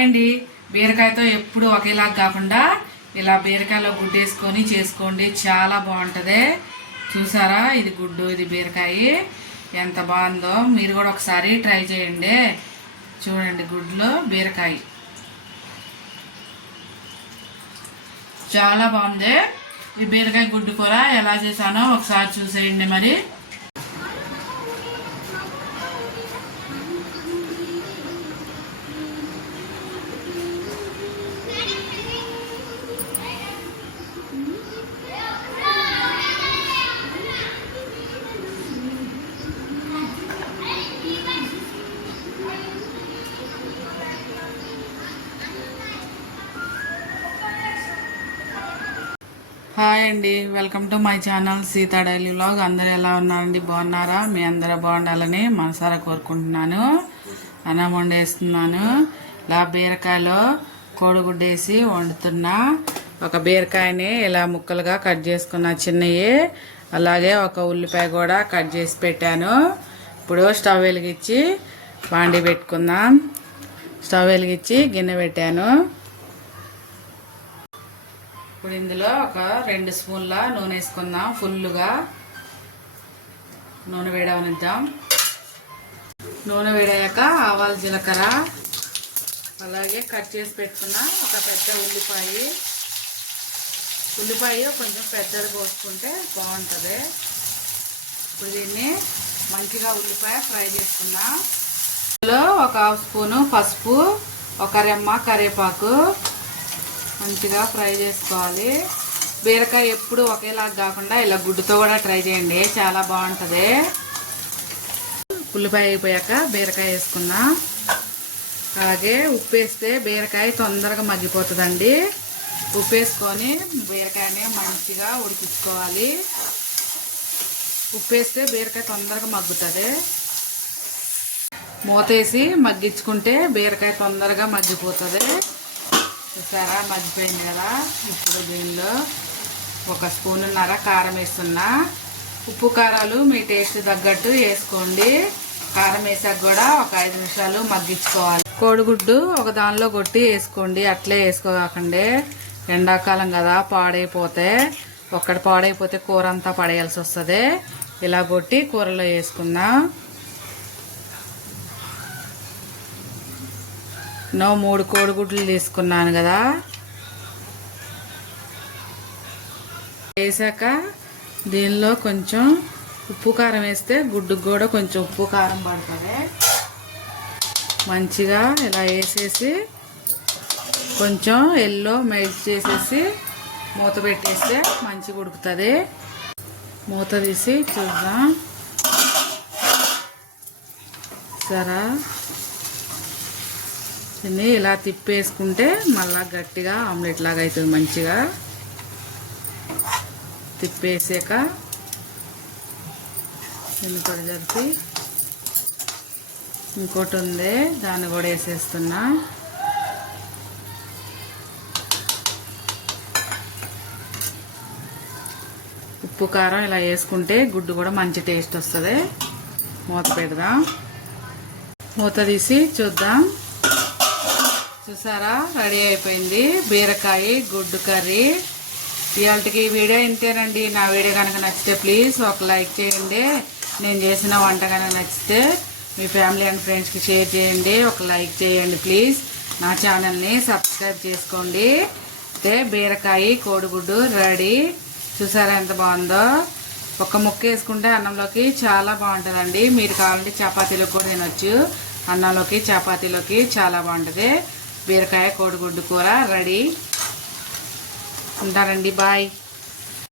అండి. బీరకాయతో ఎప్పుడు ఒకేలా కాకుండా ఇలా బీరకాయలో గుడ్డు వేసుకొని చేసుకోండి. చాలా బాగుంటుంది. చూసారా? ఇది గుడ్డు ఇది బీరకాయ. ఎంత బాగుందో. మీరు కూడా ఒకసారి ట్రై చేయండి. చూడండి గుడ్లో బీరకాయ. చాలా బాగుంది. ఈ బీరకాయ గుడ్డు కూర ఎలా చేశానో ఒకసారి చూసేయండి మరి. హాయ్ అండి welcome to my channel Sita daily vlog. అందరూ ఎలా ఉన్నారండి? బాగున్నారా? మీ అందరూ బాగుండాలని మనసారా కోరుకుంటున్నాను. అన్నం వండేస్తున్నాను. ఇలా బీరకాయలో కోడిగుడ్డు వేసి వండుతున్నా. ఒక బీరకాయని ఇలా ముక్కలుగా కట్ చేసుకున్న చిన్నవి అలాగే ఒక ఉల్లిపాయ కూడా కట్ చేసి పెట్టాను. ఇప్పుడు స్టవ్ వెలిగించి బాండి పెట్టుకుందాం. స్టవ్ వెలిగించి గిన్నె పెట్టాను. ఇప్పుడు ఇందులో ఒక రెండు స్పూన్ల నూనె వేసుకుందాం ఫుల్గా నూనె వేడవనిద్దాం. నూనె వేడాక ఆవాలు జీలకర్ర. అలాగే కట్ చేసి పెట్టుకున్న ఒక పెద్ద ఉల్లిపాయ. ఉల్లిపాయ కొంచెం పెద్దది పోసుకుంటే బాగుంటుంది. ఇప్పుడు దీన్ని మంచిగా ఉల్లిపాయ ఫ్రై చేసుకున్నా ఇందులో ఒక హాఫ్ స్పూను పసుపు ఒక రెమ్మ కరివేపాకు. మంచిగా ఫ్రై చేసుకోవాలి. బీరకాయ ఎప్పుడు ఒకేలాగా కాకుండా ఇలా గుడ్డుతో కూడా ట్రై చేయండి. చాలా బాగుంటుంది. ఉల్లిపాయ అయిపోయాక బీరకాయ వేసుకుందాం అలాగే ఉప్పు వేస్తే బీరకాయ తొందరగా మగ్గిపోతుందండి. ఉప్పు వేసుకొని బీరకాయని మంచిగా ఉడికించుకోవాలి. ఉప్పు వేస్తే బీరకాయ తొందరగా మగ్గుతుంది. మూతేసి మగ్గించుకుంటే బీరకాయ తొందరగా మగ్గిపోతుంది. చూసారా? మగ్గిపోయింది కదా? ఇప్పుడు దీనిలో ఒక స్పూన్నర కారం వేస్తున్నా. ఉప్పు కారాలు మీ టేస్ట్ తగ్గట్టు వేసుకోండి. కారం వేసాక కూడా ఒక ఐదు నిమిషాలు మగ్గించుకోవాలి. కోడిగుడ్డు ఒక దానిలో కొట్టి వేసుకోండి. అట్లే వేసుకోకండి ఎండాకాలం కదా పాడైపోతే. ఒక్కటి పాడైపోతే కూర అంతా పడేయాల్సి వస్తుంది. ఇలా కొట్టి కూరలో వేసుకుందాం. నో మూడు కోడిగుడ్లు తీసుకున్నాను కదా. వేసాక దీనిలో కొంచెం ఉప్పు కారం వేస్తే గుడ్డుకు కూడా కొంచెం ఉప్పు కారం పడుతుంది. మంచిగా ఇలా వేసేసి కొంచెం ఎల్లో మెల్ట్ చేసేసి మూత పెట్టేస్తే మంచిగా ఉడుకుతుంది. మూత తీసి చూద్దాం. సరా. దీన్ని ఇలా తిప్పేసుకుంటే మళ్ళా గట్టిగా ఆమ్లెట్ లాగా అవుతుంది మంచిగా. తిప్పేసాక దీన్ని కూడా జరిపి ఇంకోటి ఉంది దాన్ని కూడా వేసేస్తున్నా. ఉప్పు కారం ఇలా వేసుకుంటే గుడ్డు కూడా మంచి టేస్ట్ వస్తుంది. మూత పెడదాం. మూత తీసి చూద్దాం. చూసారా? రెడీ అయిపోయింది. బీరకాయ గుడ్డు కర్రీ. ఇవాళకి వీడియో ఇంతేనండి. నా వీడియో కనుక నచ్చితే ప్లీజ్ ఒక లైక్ చేయండి. నేను చేసిన వంట కనుక నచ్చితే మీ ఫ్యామిలీ అండ్ ఫ్రెండ్స్కి షేర్ చేయండి. ఒక లైక్ చేయండి ప్లీజ్. నా ఛానల్ని సబ్స్క్రైబ్ చేసుకోండి. అయితే బీరకాయ కోడిగుడ్డు రెడీ. చూసారా ఎంత బాగుందో? ఒక ముక్క వేసుకుంటే అన్నంలోకి చాలా బాగుంటుందండి. మీరు కావాలంటే చపాతీలో కూడా తినొచ్చు. అన్నంలోకి చపాతీలోకి చాలా బాగుంటుంది. బీరకాయ కోడిగుడ్డు కూర రెడీ. ఉంటారండి బాయ్.